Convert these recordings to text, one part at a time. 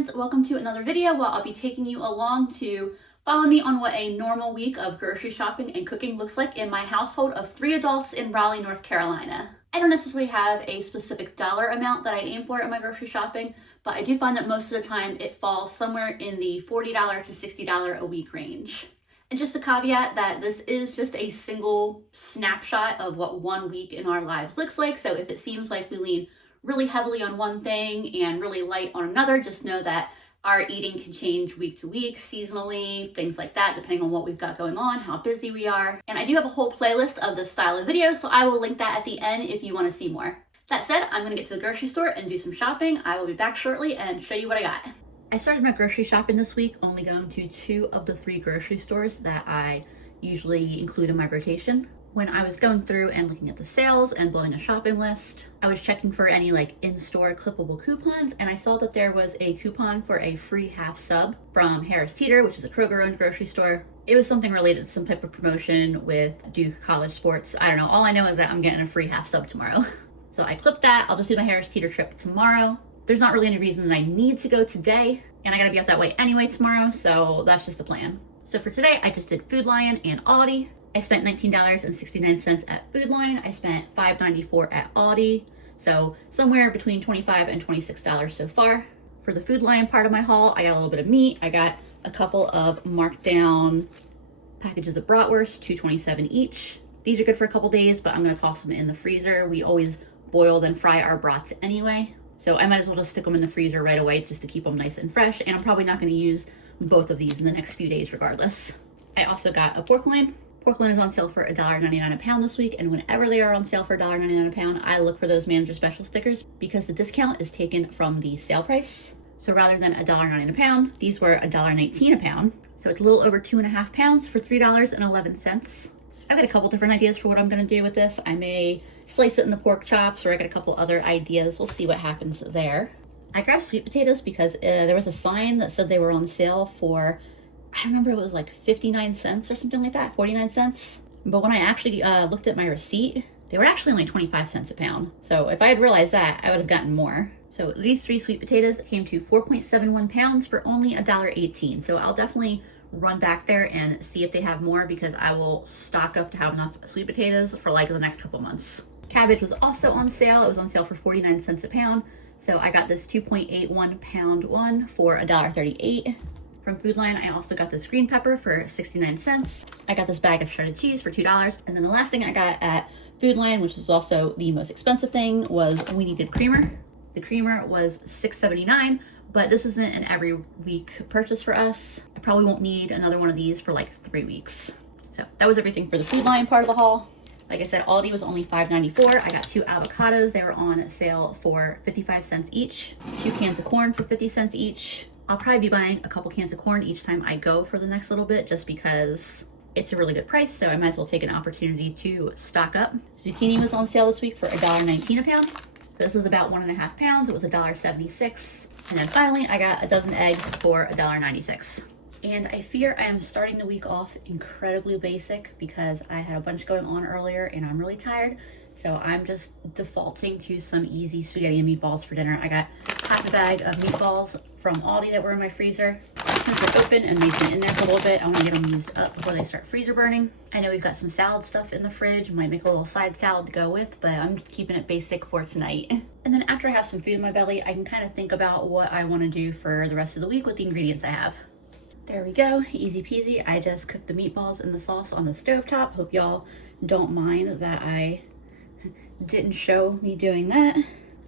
friends, welcome to another video where I'll be taking you along to follow me on what a normal week of grocery shopping and cooking looks like in my household of 3 adults in Raleigh, North Carolina. I don't necessarily have a specific dollar amount that I aim for in my grocery shopping, but I do find that most of the time it falls somewhere in the $40 to $60 a week range. And just a caveat that this is just a single snapshot of what 1 week in our lives looks like, so if it seems like we lean really heavily on one thing and really light on another, just know that our eating can change week to week, seasonally, things like that, depending on what we've got going on, how busy we are. And I do have a whole playlist of this style of videos, so I will link that at the end if you want to see more. That said, I'm going to get to the grocery store and do some shopping. I will be back shortly and show you what I got. I started my grocery shopping this week only going to 2 of the 3 grocery stores that I usually include in my rotation. When I was going through and looking at the sales and building a shopping list, I was checking for any in-store clippable coupons, and I saw that there was a coupon for a free half sub from Teeter, which is a Kroger-owned grocery store. It was something related to some type of promotion with Duke College Sports. I don't know. All I know is that I'm getting a free half sub tomorrow. So I clipped that. I'll just do my Teeter trip tomorrow. There's not really any reason that I need to go today, and I gotta be out that way anyway tomorrow, so that's just the plan. So for today, I just did Food Lion and Aldi. I spent $19.69 at Food Lion. I spent $5.94 at Aldi. So somewhere between $25 and $26 so far. For the Food Lion part of my haul, I got a little bit of meat. I got a couple of marked down packages of bratwurst, $2.27 each. These are good for a couple days, but I'm gonna toss them in the freezer. We always boil and fry our brats anyway. So I might as well just stick them in the freezer right away just to keep them nice and fresh. And I'm probably not gonna use both of these in the next few days regardless. I also got a pork loin. Pork loin is on sale for $1.99 a pound this week, and whenever they are on sale for $1.99 a pound, I look for those manager special stickers because the discount is taken from the sale price. So rather than $1.99 a pound, these were $1.19 a pound. So it's a little over 2.5 pounds for $3.11. I've got a couple different ideas for what I'm gonna do with this. I may slice it in the pork chops, or I got a couple other ideas. We'll see what happens there. I grabbed sweet potatoes because there was a sign that said they were on sale for, I remember it was like 59 cents or something like that, 49 cents. But when I actually looked at my receipt, they were actually only 25 cents a pound. So if I had realized that, I would have gotten more. So these 3 sweet potatoes came to 4.71 pounds for only $1.18. So I'll definitely run back there and see if they have more because I will stock up to have enough sweet potatoes for the next couple months. Cabbage was also on sale. It was on sale for 49 cents a pound. So I got this 2.81 pound one for $1.38. From Food Lion, I also got this green pepper for 69 cents. I got this bag of shredded cheese for $2. And then the last thing I got at Food Lion, which is also the most expensive thing, was we needed creamer. The creamer was $6.79, but this isn't an every week purchase for us. I probably won't need another one of these for 3 weeks. So that was everything for the Food Lion part of the haul. Like I said, Aldi was only $5.94. I got 2 avocados. They were on sale for 55 cents each. 2 cans of corn for 50 cents each. I'll probably be buying a couple cans of corn each time I go for the next little bit just because it's a really good price, so I might as well take an opportunity to stock up. Zucchini was on sale this week for $1.19 a pound. This is about 1.5 pounds. It was $1.76. And then finally, I got a dozen eggs for $1.96. And I fear I am starting the week off incredibly basic because I had a bunch going on earlier and I'm really tired. So I'm just defaulting to some easy spaghetti and meatballs for dinner. I got half a bag of meatballs from Aldi that were in my freezer. Since they're open and they've been in there for a little bit, I want to get them used up before they start freezer burning. I know we've got some salad stuff in the fridge. Might make a little side salad to go with, but I'm keeping it basic for tonight. And then after I have some food in my belly, I can kind of think about what I want to do for the rest of the week with the ingredients I have. There we go, easy peasy. I just cooked the meatballs in the sauce on the stovetop. Hope y'all don't mind that I didn't show me doing that.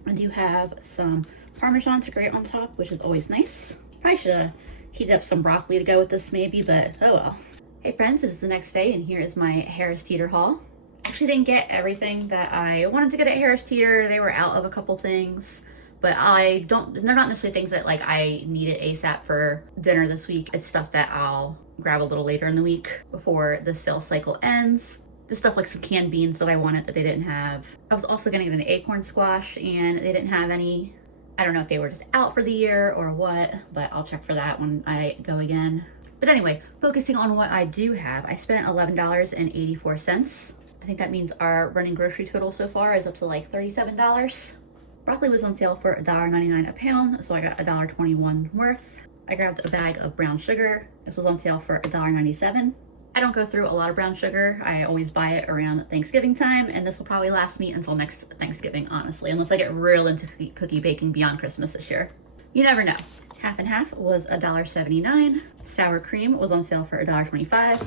I do have some Parmesan to grate on top, which is always nice. Probably should have heated up some broccoli to go with this maybe, but oh well. Hey friends, it is the next day and here is my Teeter haul. Actually didn't get everything that I wanted to get at Teeter. They were out of a couple things, but they're not necessarily things that I needed ASAP for dinner this week. It's stuff that I'll grab a little later in the week before the sales cycle ends. This stuff like some canned beans that I wanted that they didn't have. I was also getting an acorn squash and they didn't have any. I don't know if they were just out for the year or what, but I'll check for that when I go again. But anyway, focusing on what I do have, I spent $11.84. I think that means our running grocery total so far is up to $37. Broccoli was on sale for $1.99 a pound, so I got $1.21 worth. I grabbed a bag of brown sugar. This was on sale for $1.97. I don't go through a lot of brown sugar. I always buy it around Thanksgiving time, and this will probably last me until next Thanksgiving, honestly, unless I get real into cookie baking beyond Christmas this year. You never know. Half and half was $1.79. Sour cream was on sale for $1.25.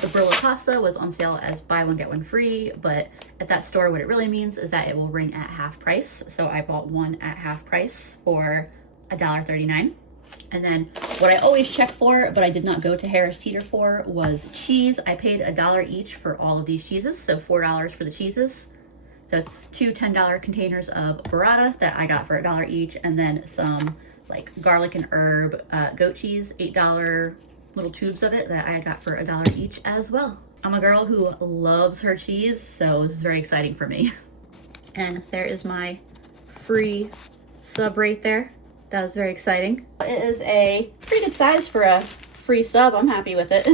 The Barilla pasta was on sale as buy one get one free, but at that store what it really means is that it will ring at half price. So I bought one at half price for $1.39. And then what I always check for, but I did not go to Harris Teeter for, was cheese. I paid $1 each for all of these cheeses, so $4 for the cheeses. So two $10 containers of burrata that I got for $1 each, and then some like garlic and herb goat cheese, $8 little tubes of it that I got for $1 each as well. I'm a girl who loves her cheese, so this is very exciting for me. And there is my free sub right there. That was very exciting. It is a pretty good size for a free sub. I'm happy with it.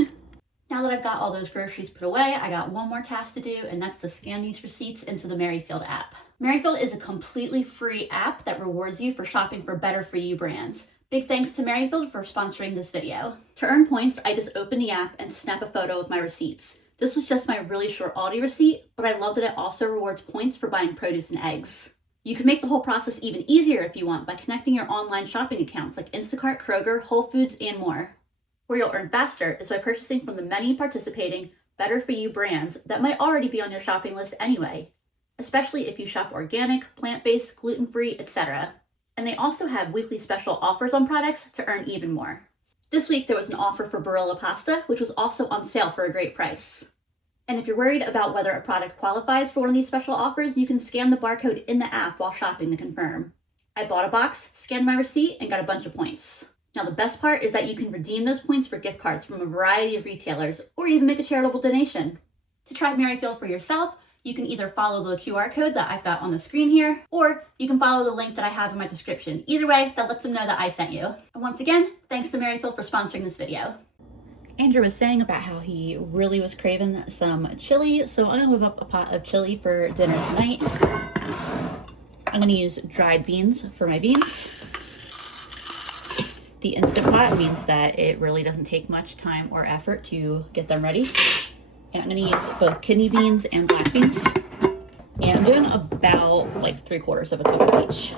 Now that I've got all those groceries put away, I got one more task to do, and that's to scan these receipts into the Merrifield app. Merrifield is a completely free app that rewards you for shopping for better for you brands. Big thanks to Merrifield for sponsoring this video. To earn points, I just open the app and snap a photo of my receipts. This was just my really short Aldi receipt, but I love that it also rewards points for buying produce and eggs. You can make the whole process even easier if you want by connecting your online shopping accounts like Instacart, Kroger, Whole Foods, and more. Where you'll earn faster is by purchasing from the many participating better for you brands that might already be on your shopping list anyway, especially if you shop organic, plant-based, gluten-free, etc. And they also have weekly special offers on products to earn even more. This week there was an offer for Barilla pasta, which was also on sale for a great price. And if you're worried about whether a product qualifies for one of these special offers, you can scan the barcode in the app while shopping to confirm. I bought a box, scanned my receipt, and got a bunch of points. Now the best part is that you can redeem those points for gift cards from a variety of retailers, or even make a charitable donation. To try Merrifield for yourself, you can either follow the QR code that I've got on the screen here, or you can follow the link that I have in my description. Either way, that lets them know that I sent you. And once again, thanks to Merrifield for sponsoring this video. Andrew was saying about how he really was craving some chili, so I'm gonna whip up a pot of chili for dinner tonight. I'm gonna use dried beans for my beans. The Instant Pot means that it really doesn't take much time or effort to get them ready. And I'm gonna use both kidney beans and black beans. And I'm doing about like 3/4 of a cup of each.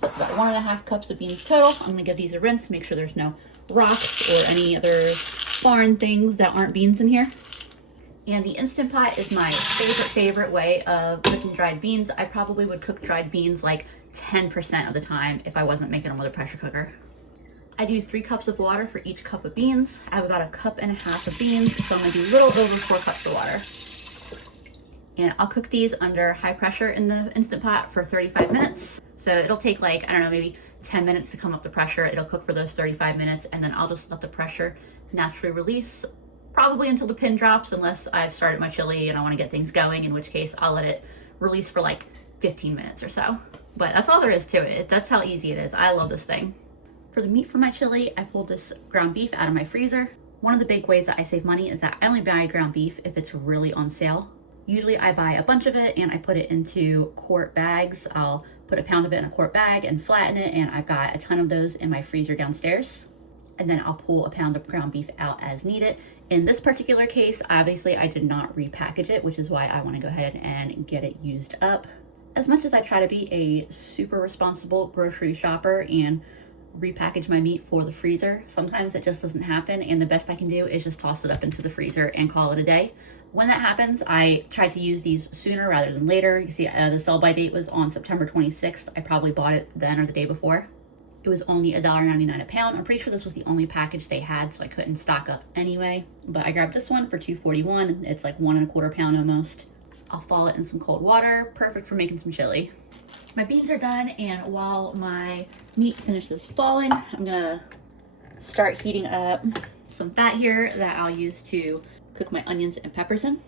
So it's about 1.5 cups of beans total. I'm gonna give these a rinse, make sure there's no rocks or any other foreign things that aren't beans in here. And the Instant Pot is my favorite way of cooking dried beans. I probably would cook dried beans like 10% of the time if I wasn't making them with a pressure cooker. I do 3 cups of water for each cup of beans. I have about 1.5 cups of beans, so I'm gonna do a little over 4 cups of water. And I'll cook these under high pressure in the Instant Pot for 35 minutes. So it'll take like, I don't know, maybe 10 minutes to come up the pressure. It'll cook for those 35 minutes, and then I'll just let the pressure naturally release, probably until the pin drops, unless I've started my chili and I wanna get things going, in which case I'll let it release for like 15 minutes or so. But that's all there is to it. That's how easy it is. I love this thing. For the meat for my chili, I pulled this ground beef out of my freezer. One of the big ways that I save money is that I only buy ground beef if it's really on sale. Usually I buy a bunch of it and I put it into quart bags. I'll put a pound of it in a quart bag and flatten it, and I've got a ton of those in my freezer downstairs. And then I'll pull a pound of ground beef out as needed. In this particular case, obviously I did not repackage it, which is why I want to go ahead and get it used up. As much as I try to be a super responsible grocery shopper and repackage my meat for the freezer, sometimes it just doesn't happen, and the best I can do is just toss it up into the freezer and call it a day. When that happens, I try to use these sooner rather than later. You see, the sell-by date was on September 26th. I probably bought it then or the day before. It was only $1.99 a pound. I'm pretty sure this was the only package they had, so I couldn't stock up anyway. But I grabbed this one for $2.41. It's like 1.25 pound almost. I'll thaw it in some cold water. Perfect for making some chili. My beans are done, and while my meat finishes thawing, I'm gonna start heating up some fat here that I'll use to cook my onions and peppers in.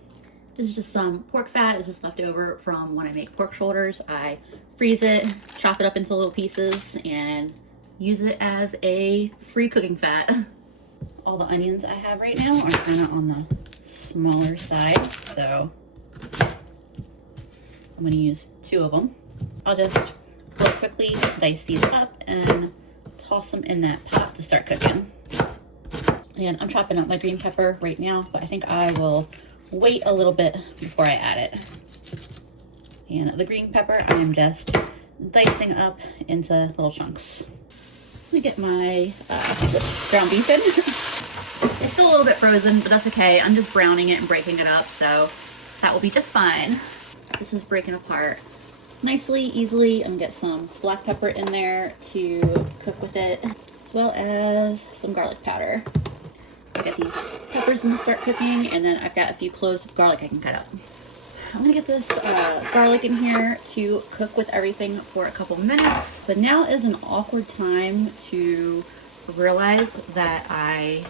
This is just some pork fat. This is left over from when I make pork shoulders. I freeze it, chop it up into little pieces, and use it as a free cooking fat. All the onions I have right now are kind of on the smaller side, so I'm gonna use 2 of them. I'll just real quickly dice these up and toss them in that pot to start cooking. And I'm chopping up my green pepper right now, but I think I will wait a little bit before I add it. And the green pepper, I'm just dicing up into little chunks. Let me get my ground beef in. It's still a little bit frozen, but that's okay. I'm just browning it and breaking it up, so that will be just fine. This is breaking apart nicely, easily. I'm gonna get some black pepper in there to cook with it, as well as some garlic powder. I got these peppers in to start cooking, and then I've got a few cloves of garlic I can cut up. I'm gonna get this garlic in here to cook with everything for a couple minutes, but now is an awkward time to realize that I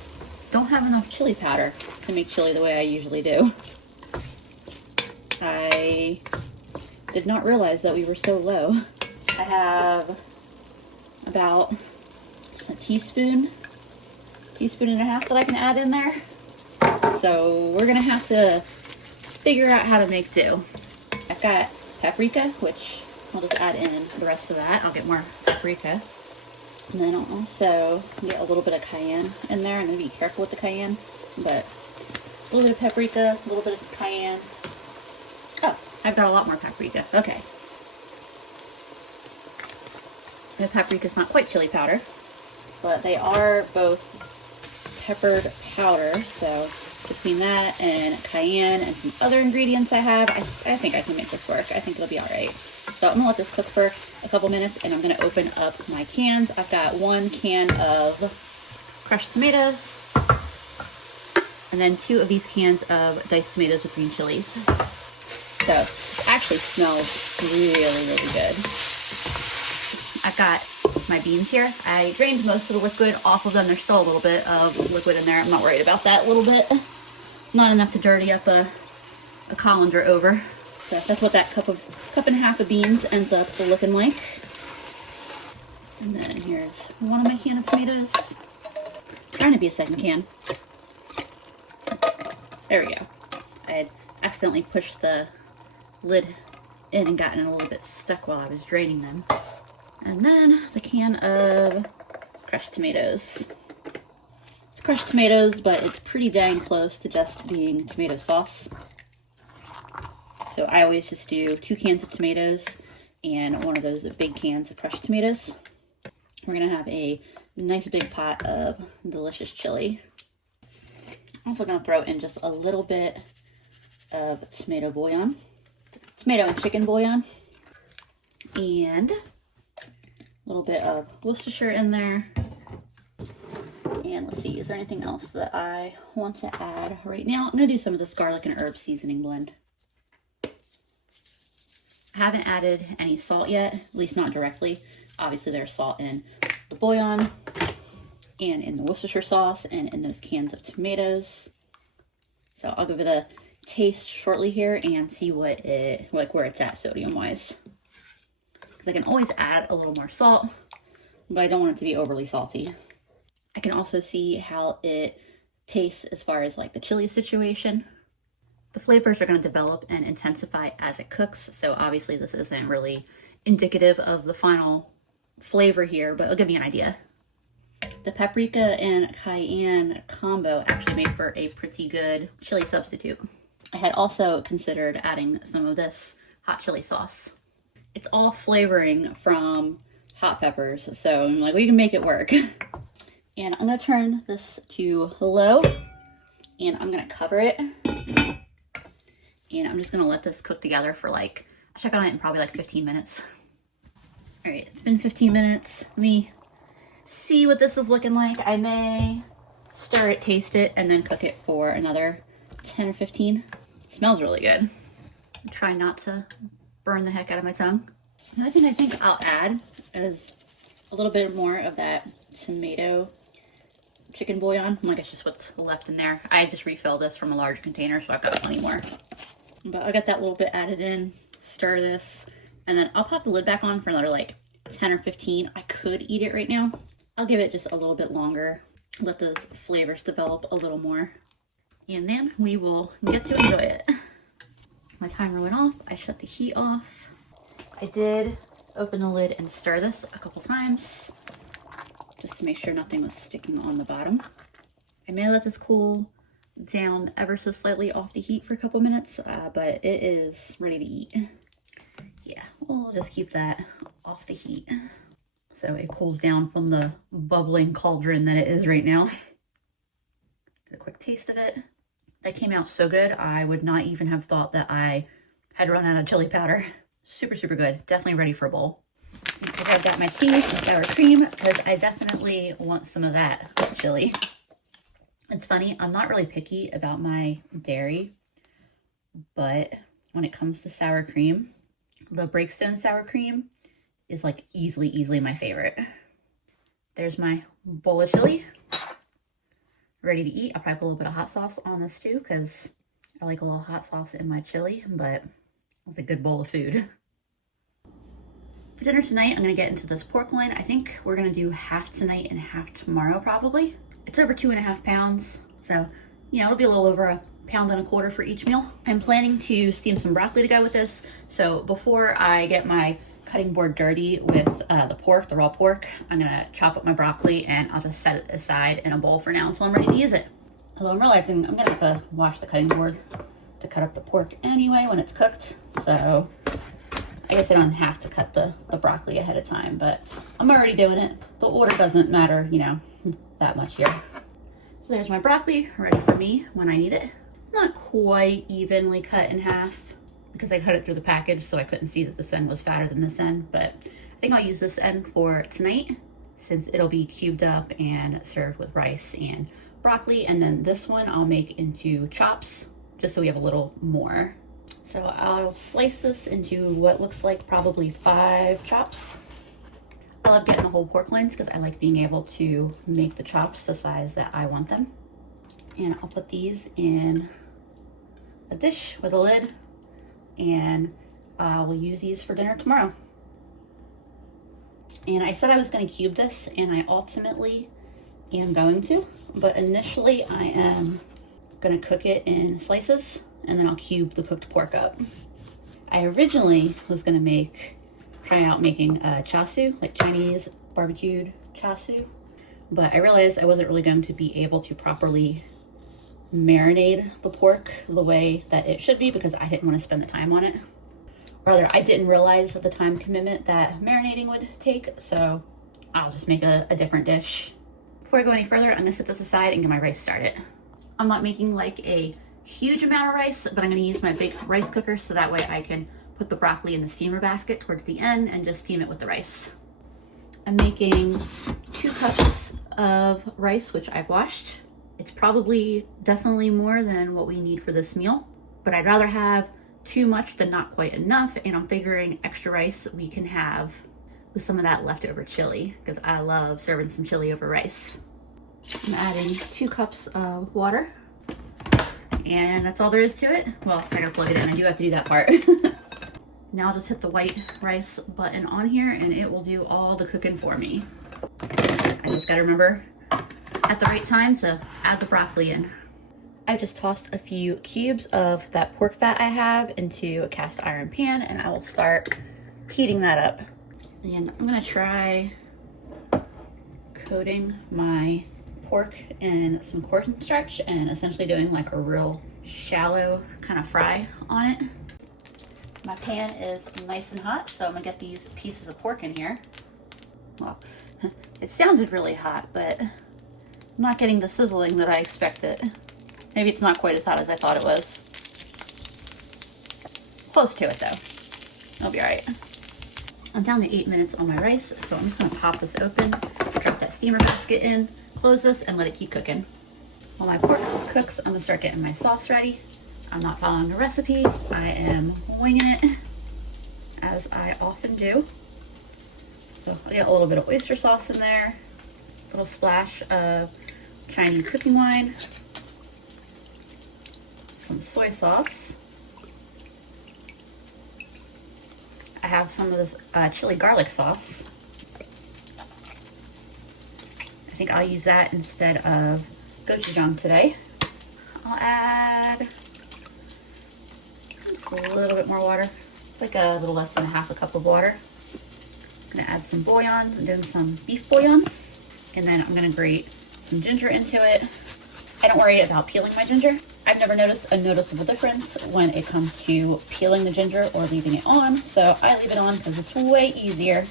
don't have enough chili powder to make chili the way I usually do. I did not realize that we were so low. I have about a teaspoon and a half that I can add in there. So we're gonna have to figure out how to make do. I've got paprika, which I'll just add in the rest of that. I'll get more paprika. And then I'll also get a little bit of cayenne in there. I'm gonna be careful with the cayenne, but a little bit of paprika, a little bit of cayenne. Oh, I've got a lot more paprika. Okay. The paprika's not quite chili powder, but they are both peppered powder, so between that and cayenne and some other ingredients I have, I think I can make this work. I think it'll be all right. So I'm gonna let this cook for a couple minutes, and I'm gonna open up my cans. I've got 1 can of crushed tomatoes, and then 2 of these cans of diced tomatoes with green chilies. So it actually smells really, really good. I've got my beans here. I drained most of the liquid off of them. There's still a little bit of liquid in there. I'm not worried about that little bit. Not enough to dirty up a colander over. So that's what that cup and a half of beans ends up looking like. And then here's 1 of my can of tomatoes. Trying to be a second can. There we go. I had accidentally pushed the lid in and gotten it a little bit stuck while I was draining them. And then the can of crushed tomatoes. It's crushed tomatoes, but it's pretty dang close to just being tomato sauce. So I always just do 2 cans of tomatoes and 1 of those big cans of crushed tomatoes. We're gonna have a nice big pot of delicious chili. I'm also gonna throw in just a little bit of tomato bouillon, tomato and chicken bouillon, and a little bit of Worcestershire in there. And let's see, is there anything else that I want to add right now? I'm gonna do some of this garlic and herb seasoning blend. I haven't added any salt yet, at least not directly. Obviously there's salt in the bouillon and in the Worcestershire sauce and in those cans of tomatoes. So I'll give it a taste shortly here and see where it's at sodium wise. I can always add a little more salt, but I don't want it to be overly salty. I can also see how it tastes as far as like the chili situation. The flavors are going to develop and intensify as it cooks, so obviously this isn't really indicative of the final flavor here, but it'll give you an idea. The paprika and cayenne combo actually made for a pretty good chili substitute. I had also considered adding some of this hot chili sauce. It's all flavoring from hot peppers, so I'm like, we can make it work. And I'm gonna turn this to low, and I'm gonna cover it. And I'm just gonna let this cook together for like, I'll check on it in probably like 15 minutes. All right, it's been 15 minutes. Let me see what this is looking like. I may stir it, taste it, and then cook it for another 10 or 15. It smells really good. Try not to burn the heck out of my tongue. Another thing I think I'll add is a little bit more of that tomato chicken bouillon. Like, it's just what's left in there. I just refilled this from a large container, so I've got plenty more. But I'll get that little bit added in, stir this, and then I'll pop the lid back on for another like 10 or 15. I could eat it right now. I'll give it just a little bit longer, let those flavors develop a little more, and then we will get to enjoy it. My timer went off. I shut the heat off. I did open the lid and stir this a couple times just to make sure nothing was sticking on the bottom. I may let this cool down ever so slightly off the heat for a couple minutes, but it is ready to eat. Yeah, we'll just keep that off the heat so it cools down from the bubbling cauldron that it is right now. Get a quick taste of it. That came out so good. I would not even have thought that I had run out of chili powder. Super, super good. Definitely ready for a bowl. I've got my cheese and sour cream because I definitely want some of that chili. It's funny, I'm not really picky about my dairy, but when it comes to sour cream, the Breakstone sour cream is like easily my favorite. There's my bowl of chili. Ready to eat. I'll probably put a little bit of hot sauce on this too because I like a little hot sauce in my chili, but it's a good bowl of food. For dinner tonight, I'm gonna get into this pork loin. I think we're gonna do half tonight and half tomorrow probably. It's over 2.5 pounds, so you know, it'll be a little over 1.25 pounds for each meal. I'm planning to steam some broccoli to go with this, so before I get my cutting board dirty with the pork, the raw pork, I'm gonna chop up my broccoli and I'll just set it aside in a bowl for now until I'm ready to use it. Although I'm realizing I'm gonna have to wash the cutting board to cut up the pork anyway when it's cooked, so I guess I don't have to cut the broccoli ahead of time, but I'm already doing it. The order doesn't matter, you know, that much here. So there's my broccoli ready for me when I need it. Not quite evenly cut in half because I cut it through the package so I couldn't see that this end was fatter than this end, but I think I'll use this end for tonight since it'll be cubed up and served with rice and broccoli, and then this one I'll make into chops just so we have a little more. So I'll slice this into what looks like probably 5 chops. I love getting the whole pork loins because I like being able to make the chops the size that I want them. And I'll put these in a dish with a lid, and we'll use these for dinner tomorrow. And I said I was going to cube this, and I ultimately am going to, but initially I am going to cook it in slices, and then I'll cube the cooked pork up. I originally was going to try out making char siu, like Chinese barbecued char siu, but I realized I wasn't really going to be able to properly marinate the pork the way that it should be because I didn't want to spend the time on it. Rather, I didn't realize the time commitment that marinating would take, so I'll just make a different dish. Before I go any further, I'm gonna set this aside and get my rice started. I'm not making like a huge amount of rice, but I'm gonna use my big rice cooker so that way I can put the broccoli in the steamer basket towards the end and just steam it with the rice. I'm making 2 cups of rice, which I've washed. It's probably definitely more than what we need for this meal, but I'd rather have too much than not quite enough, and I'm figuring extra rice we can have with some of that leftover chili because I love serving some chili over rice. I'm adding 2 cups of water, and that's all there is to it. Well, I gotta plug it in. I do have to do that part. Now I'll just hit the white rice button on here and it will do all the cooking for me. I just gotta remember at the right time to add the broccoli in. I've just tossed a few cubes of that pork fat I have into a cast iron pan, and I will start heating that up. And I'm gonna try coating my pork in some cornstarch and essentially doing like a real shallow kind of fry on it. My pan is nice and hot, so I'm gonna get these pieces of pork in here. Well, it sounded really hot, but I'm not getting the sizzling that I expected. Maybe it's not quite as hot as I thought it was. Close to it though. It'll be all right. I'm down to 8 minutes on my rice, so I'm just gonna pop this open, drop that steamer basket in, close this, and let it keep cooking. While my pork cooks, I'm gonna start getting my sauce ready. I'm not following a recipe. I am winging it, as I often do. So I get a little bit of oyster sauce in there, a little splash of Chinese cooking wine, some soy sauce. I have some of this chili garlic sauce. I think I'll use that instead of gochujang today. I'll add Just a little bit more water, like a little less than a half a cup of water. I'm gonna add some bouillon. I'm doing some beef bouillon, and then I'm gonna grate some ginger into it. I don't worry about peeling my ginger. I've never noticed a noticeable difference when it comes to peeling the ginger or leaving it on, so I leave it on because it's way easier.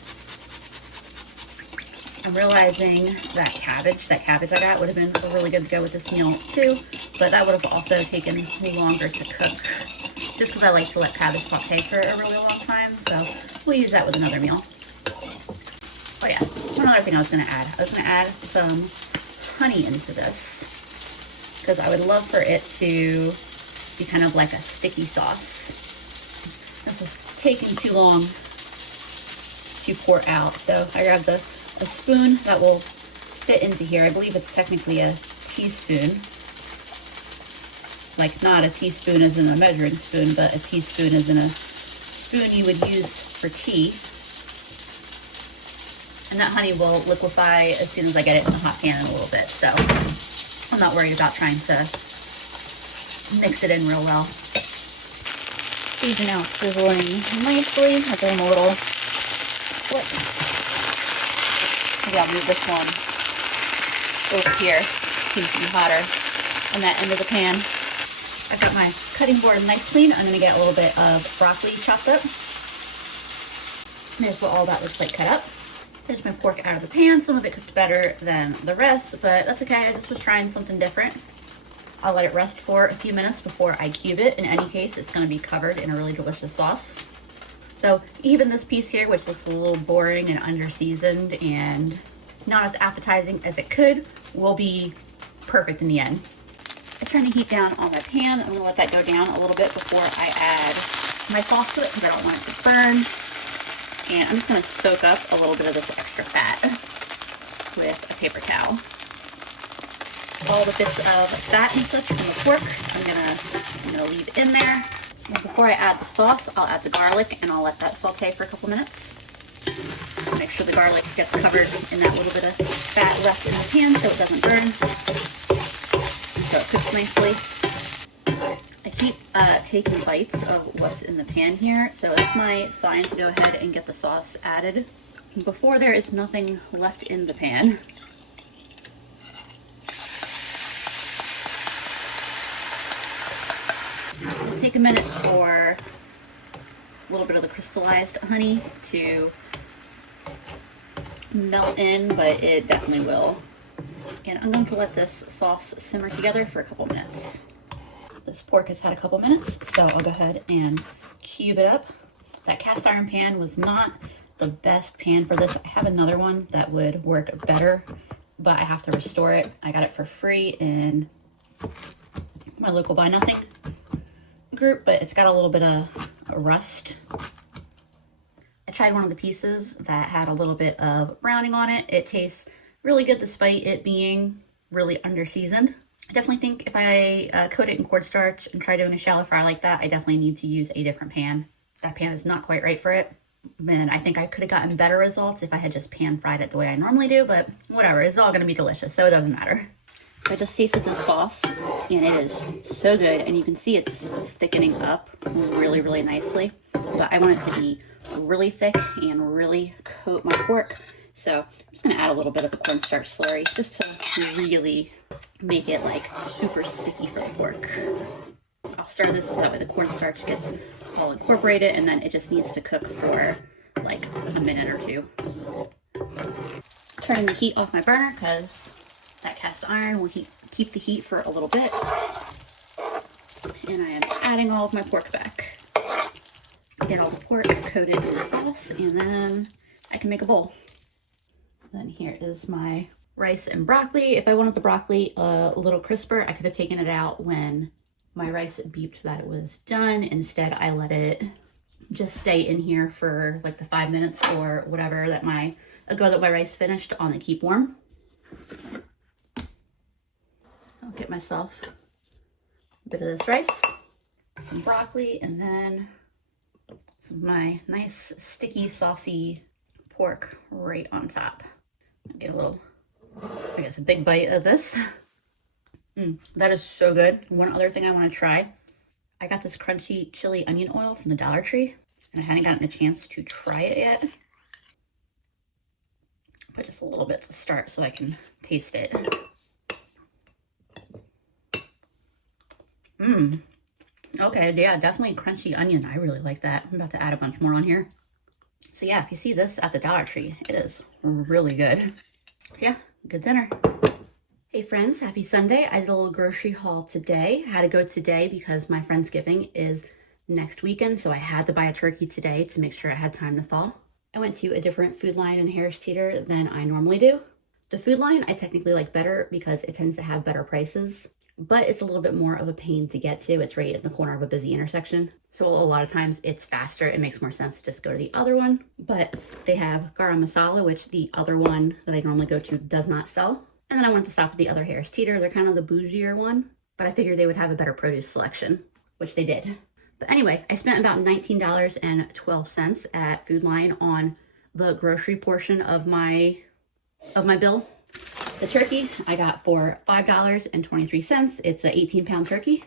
I'm realizing that cabbage I got would have been really good to go with this meal too, but that would have also taken longer to cook, just because I like to let cabbage saute for a really long time, so we'll use that with another meal. Oh yeah, one other thing I was gonna add some honey into this, because I would love for it to be kind of like a sticky sauce. It's just taking too long to pour out, so I grabbed a spoon that will fit into here. I believe it's technically a teaspoon. Like not a teaspoon as in a measuring spoon, but a teaspoon as in a spoon you would use for tea. And that honey will liquefy as soon as I get it in the hot pan in a little bit. So I'm not worried about trying to mix it in real well. These are now sizzling nicely. I'll give them a little flip. Maybe I'll move this one over here. Seems to be hotter on that end of the pan. I've got my cutting board nice clean. I'm gonna get a little bit of broccoli chopped up. There's what all that looks like cut up. There's my pork out of the pan. Some of it cooked better than the rest, but that's okay. I just was trying something different. I'll let it rest for a few minutes before I cube it. In any case, it's gonna be covered in a really delicious sauce. So even this piece here, which looks a little boring and under-seasoned and not as appetizing as it could, will be perfect in the end. I turn the heat down on my pan. I'm gonna let that go down a little bit before I add my sauce to it because I don't want it to burn. And I'm just gonna soak up a little bit of this extra fat with a paper towel. All the bits of fat and such from the pork, I'm gonna leave in there. And before I add the sauce, I'll add the garlic and I'll let that saute for a couple minutes. Make sure the garlic gets covered in that little bit of fat left in the pan so it doesn't burn. So it cooks nicely. I keep taking bites of what's in the pan here, so that's my sign to go ahead and get the sauce added before there is nothing left in the pan. It'll take a minute for a little bit of the crystallized honey to melt in, but it definitely will. And I'm going to let this sauce simmer together for a couple minutes. This pork has had a couple minutes, so I'll go ahead and cube it up. That cast iron pan was not the best pan for this. I have another one that would work better, but I have to restore it. I got it for free in my local Buy Nothing group, but it's got a little bit of rust. I tried one of the pieces that had a little bit of browning on it. It tastes really good despite it being really under-seasoned. I definitely think if I coat it in cornstarch and try doing a shallow fry like that, I definitely need to use a different pan. That pan is not quite right for it. Man, I think I could have gotten better results if I had just pan fried it the way I normally do, but whatever, it's all gonna be delicious, so it doesn't matter. I just tasted the sauce and it is so good, and you can see it's thickening up really, really nicely. But I want it to be really thick and really coat my pork. So I'm just gonna add a little bit of the cornstarch slurry just to really make it like super sticky for the pork. I'll stir this so that way the cornstarch gets all incorporated, and then it just needs to cook for like a minute or two. Turning the heat off my burner because that cast iron will keep the heat for a little bit. And I am adding all of my pork back. Get all the pork coated in the sauce, and then I can make a bowl. Then here is my rice and broccoli. If I wanted the broccoli a little crisper, I could have taken it out when my rice beeped that it was done. Instead, I let it just stay in here for like the 5 minutes or whatever that my rice finished on the keep warm. I'll get myself a bit of this rice, some broccoli, and then some of my nice sticky saucy pork right on top. Get a little, I guess, a big bite of this. That is so good. One other thing I want to try. I got this crunchy chili onion oil from the Dollar Tree, and I hadn't gotten a chance to try it yet. Put just a little bit to start so I can taste it. Okay, yeah, definitely crunchy onion. I really like that. I'm about to add a bunch more on here. So yeah, if you see this at the Dollar Tree, it is really good. So yeah, good dinner. Hey friends, happy Sunday. I did a little grocery haul today. I had to go today because my Friendsgiving is next weekend, so I had to buy a turkey today to make sure I had time to thaw. I went to a different Food Lion in Harris Teeter than I normally do. The Food Lion I technically like better because it tends to have better prices, but it's a little bit more of a pain to get to. It's right in the corner of a busy intersection. So a lot of times it's faster. It makes more sense to just go to the other one. But they have garam masala, which the other one that I normally go to does not sell. And then I went to stop at the other Harris Teeter. They're kind of the bougier one, but I figured they would have a better produce selection, which they did. But anyway, I spent about $19.12 at Food Lion on the grocery portion of my bill. The turkey I got for $5.23. It's an 18-pound turkey.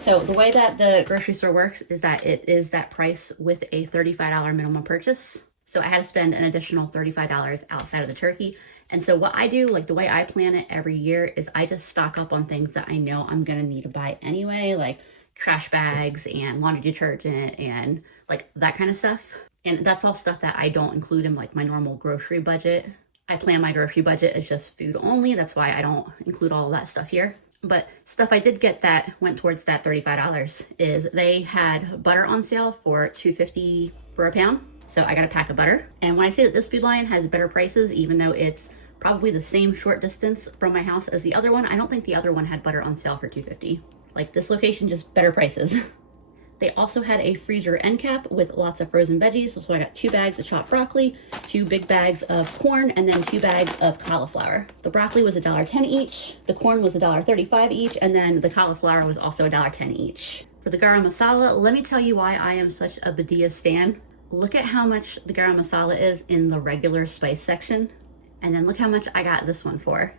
So the way that the grocery store works is that it is that price with a $35 minimum purchase. So I had to spend an additional $35 outside of the turkey. And so what I do, like the way I plan it every year, is I just stock up on things that I know I'm gonna need to buy anyway, like trash bags and laundry detergent and like that kind of stuff. And that's all stuff that I don't include in like my normal grocery budget. I plan my grocery budget as just food only. That's why I don't include all of that stuff here. But stuff I did get that went towards that $35 is they had butter on sale for $2.50 for a pound. So I got a pack of butter. And when I say that this Food Lion has better prices, even though it's probably the same short distance from my house as the other one, I don't think the other one had butter on sale for $2.50. Like this location, just better prices. They also had a freezer end cap with lots of frozen veggies. So I got 2 bags of chopped broccoli, 2 big bags of corn, and then 2 bags of cauliflower. The broccoli was $1.10 each. The corn was $1.35 each. And then the cauliflower was also $1.10 each. For the garam masala, let me tell you why I am such a Badia stan. Look at how much the garam masala is in the regular spice section. And then look how much I got this one for.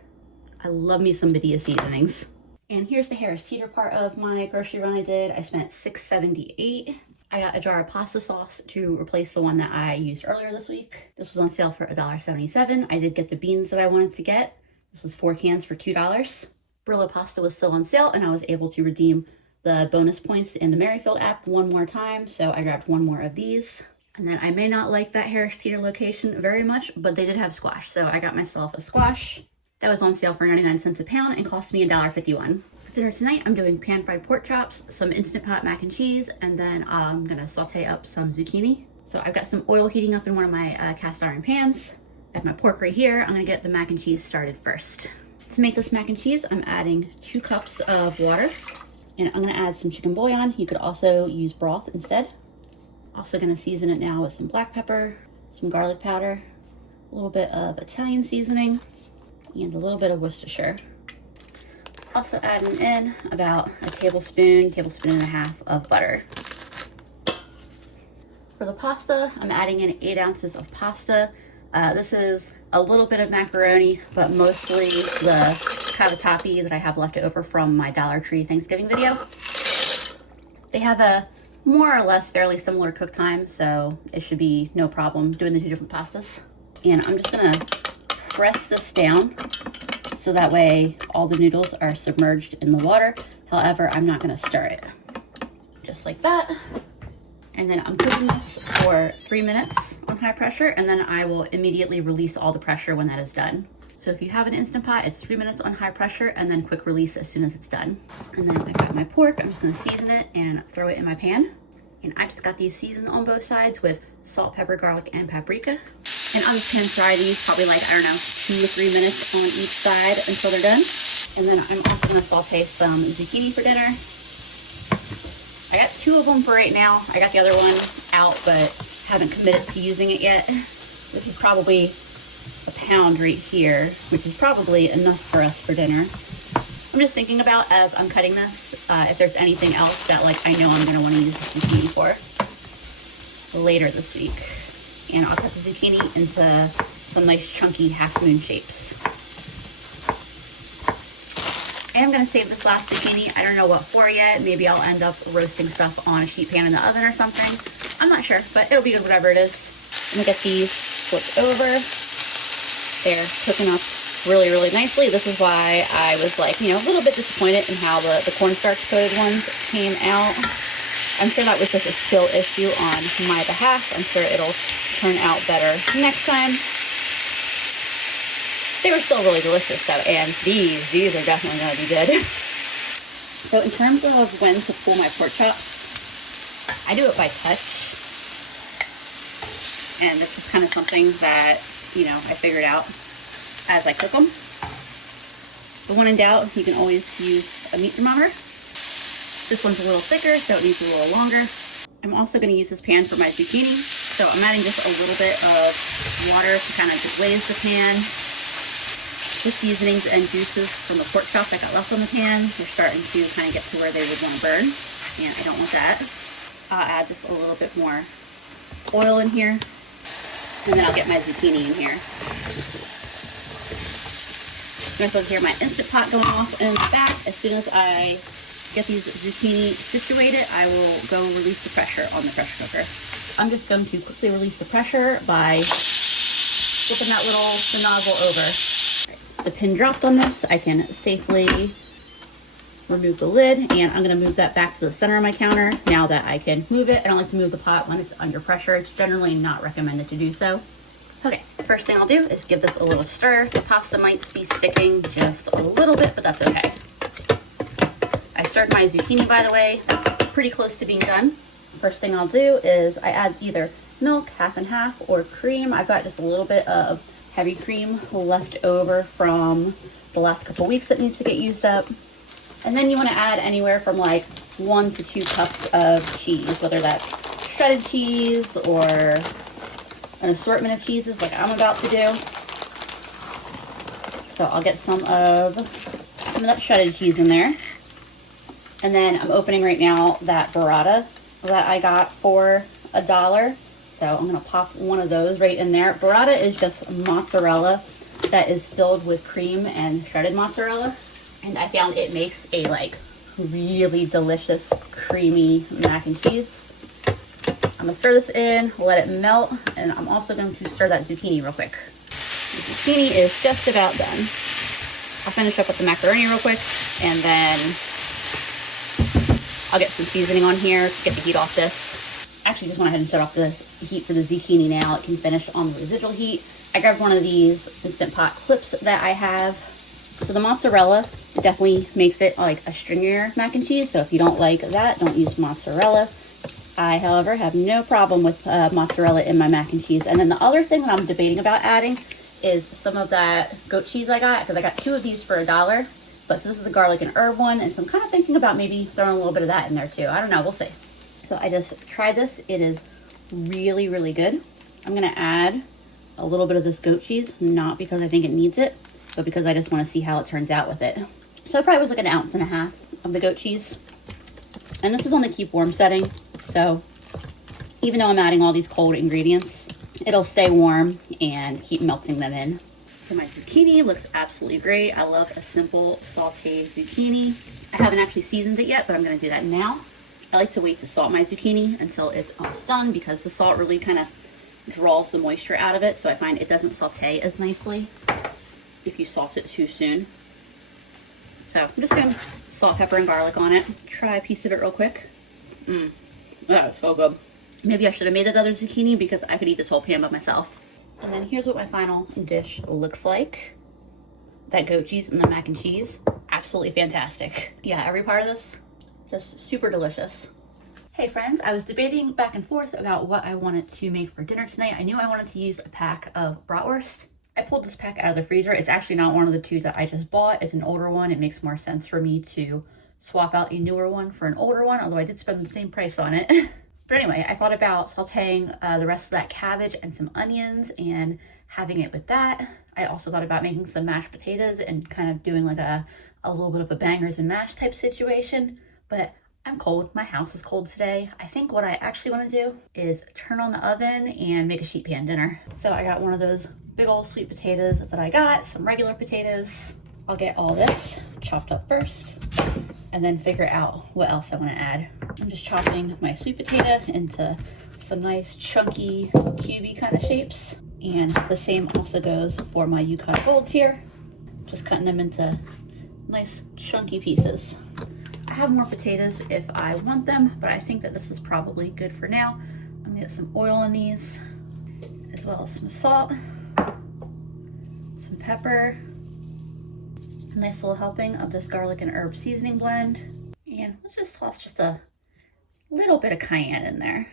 I love me some Badia seasonings. And here's the Harris Teeter part of my grocery run I did. I spent $6.78. I got a jar of pasta sauce to replace the one that I used earlier this week. This was on sale for $1.77. I did get the beans that I wanted to get. This was 4 cans for $2. Brillo pasta was still on sale, and I was able to redeem the bonus points in the Merrifield app one more time, so I grabbed 1 more of these. And then I may not like that Harris Teeter location very much, but they did have squash, so I got myself a squash. That was on sale for 99 cents a pound and cost me $1.51. For dinner tonight, I'm doing pan-fried pork chops, some Instant Pot mac and cheese, and then I'm gonna saute up some zucchini. So I've got some oil heating up in one of my cast iron pans. I have my pork right here. I'm gonna get the mac and cheese started first. To make this mac and cheese, I'm adding 2 cups of water, and I'm gonna add some chicken bouillon. You could also use broth instead. Also gonna season it now with some black pepper, some garlic powder, a little bit of Italian seasoning, and a little bit of Worcestershire. Also adding in about a tablespoon and a half of butter. For the pasta, I'm adding in 8 ounces of pasta. This is a little bit of macaroni, but mostly the cavatappi that I have left over from my Dollar Tree Thanksgiving video. They have a more or less fairly similar cook time, so it should be no problem doing the 2 different pastas. And I'm just gonna press this down so that way all the noodles are submerged in the water. However, I'm not gonna stir it. Just like that. And then I'm cooking this for 3 minutes on high pressure, and then I will immediately release all the pressure when that is done. So if you have an Instant Pot, it's 3 minutes on high pressure and then quick release as soon as it's done. And then I've got my pork. I'm just gonna season it and throw it in my pan. And I just got these seasoned on both sides with salt, pepper, garlic, and paprika. And I'm just gonna fry these probably like, I don't know, 2 to 3 minutes on each side until they're done. And then I'm also gonna saute some zucchini for dinner. I got 2 of them for right now. I got the other one out, but haven't committed to using it yet. This is probably a pound right here, which is probably enough for us for dinner. I'm just thinking about, as I'm cutting this, if there's anything else that like I know I'm gonna wanna use the zucchini for later this week. And I'll cut the zucchini into some nice chunky half moon shapes. I am gonna save this last zucchini. I don't know what for yet. Maybe I'll end up roasting stuff on a sheet pan in the oven or something. I'm not sure, but it'll be good whatever it is. I'm gonna get these flipped over. They're cooking up really, really nicely. This is why I was like, you know, a little bit disappointed in how the cornstarch coated ones came out. I'm sure that was just a skill issue on my behalf. I'm sure it'll turn out better next time. They were still really delicious though, and these are definitely gonna be good. So in terms of when to pull my pork chops, I do it by touch. And this is kind of something that, you know, I figured out as I cook them. But when in doubt, you can always use a meat thermometer. This one's a little thicker, so it needs a little longer. I'm also going to use this pan for my zucchini. So I'm adding just a little bit of water to kind of deglaze the pan. The seasonings and juices from the pork chop that got left on the pan, they're starting to kind of get to where they would want to burn. And I don't want that. I'll add just a little bit more oil in here. And then I'll get my zucchini in here. I'm going to hear my Instant Pot going off in the back. As soon as I get these zucchini situated, I will go release the pressure on the pressure cooker. I'm just going to quickly release the pressure by flipping the nozzle over. The pin dropped on this. I can safely remove the lid, and I'm going to move that back to the center of my counter now that I can move it. I don't like to move the pot when it's under pressure. It's generally not recommended to do so. Okay, first thing I'll do is give this a little stir. The pasta might be sticking just a little bit, but that's okay. I stirred my zucchini, by the way. That's pretty close to being done. First thing I'll do is I add either milk, half and half, or cream. I've got just a little bit of heavy cream left over from the last couple weeks that needs to get used up. And then you want to add anywhere from like 1 to 2 cups of cheese, whether that's shredded cheese or an assortment of cheeses like I'm about to do. So I'll get some of that shredded cheese in there. And then I'm opening right now that burrata that I got for $1. So I'm gonna pop one of those right in there. Burrata is just mozzarella that is filled with cream and shredded mozzarella. And I found it makes a like really delicious creamy mac and cheese. I'm gonna stir this in, let it melt, and I'm also going to stir that zucchini real quick. The zucchini is just about done. I'll finish up with the macaroni real quick, and then I'll get some seasoning on here to get the heat off this. Actually, just went ahead and shut off the heat for the zucchini now. It can finish on the residual heat. I grabbed one of these Instant Pot clips that I have. So the mozzarella definitely makes it like a stringier mac and cheese. So if you don't like that, don't use mozzarella. I, however, have no problem with mozzarella in my mac and cheese. And then the other thing that I'm debating about adding is some of that goat cheese I got, because I got 2 of these for $1. But so this is a garlic and herb one, and so I'm kind of thinking about maybe throwing a little bit of that in there too. I don't know, we'll see. So I just tried this. It is really, really good. I'm gonna add a little bit of this goat cheese, not because I think it needs it, but because I just want to see how it turns out with it. So it probably was like 1.5 ounces of the goat cheese. And this is on the keep warm setting. So even though I'm adding all these cold ingredients, it'll stay warm and keep melting them in. So my zucchini looks absolutely great. I love a simple sauteed zucchini. I haven't actually seasoned it yet, but I'm gonna do that now. I like to wait to salt my zucchini until it's almost done, because the salt really kind of draws the moisture out of it. So I find it doesn't saute as nicely if you salt it too soon. So I'm just gonna salt, pepper, and garlic on it. Try a piece of it real quick. That's so good. Maybe I should have made that other zucchini, because I could eat this whole pan by myself. And then here's what my final dish looks like. That goat cheese and the mac and cheese, absolutely fantastic. Yeah, every part of this, just super delicious. Hey friends, I was debating back and forth about what I wanted to make for dinner tonight. I knew I wanted to use a pack of bratwurst. I pulled this pack out of the freezer. It's actually not one of the 2 that I just bought. It's an older one. It makes more sense for me to swap out a newer one for an older one, although I did spend the same price on it. But anyway, I thought about sauteing the rest of that cabbage and some onions and having it with that. I also thought about making some mashed potatoes and kind of doing like a little bit of a bangers and mash type situation. But I'm cold. My house is cold today. I think what I actually want to do is turn on the oven and make a sheet pan dinner. So I got one of those big old sweet potatoes that I got, some regular potatoes, I'll get all this chopped up first and then figure out what else I want to add. I'm just chopping my sweet potato into some nice chunky cubey kind of shapes. And the same also goes for my Yukon Golds here. Just cutting them into nice chunky pieces. I have more potatoes if I want them, but I think that this is probably good for now. I'm gonna get some oil in these, as well as some salt, some pepper, a nice little helping of this garlic and herb seasoning blend. And let's just toss just a little bit of cayenne in there.